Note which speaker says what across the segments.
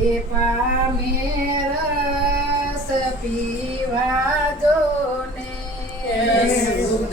Speaker 1: એ પામે રસ પીવા દો ને. સુત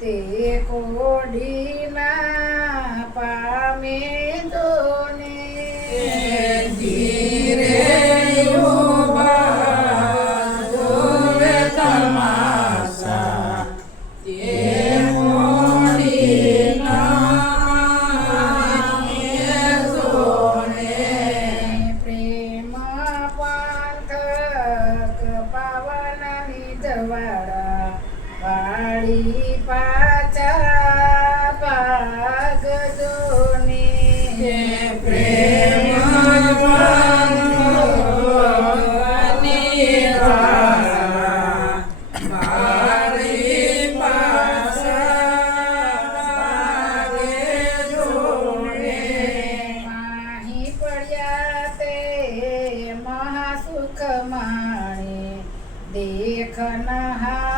Speaker 1: 这个，你。દેખનહાર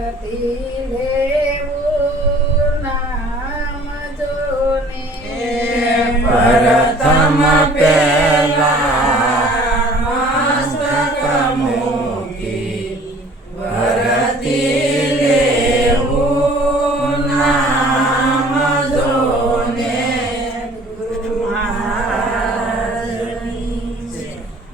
Speaker 1: પેલા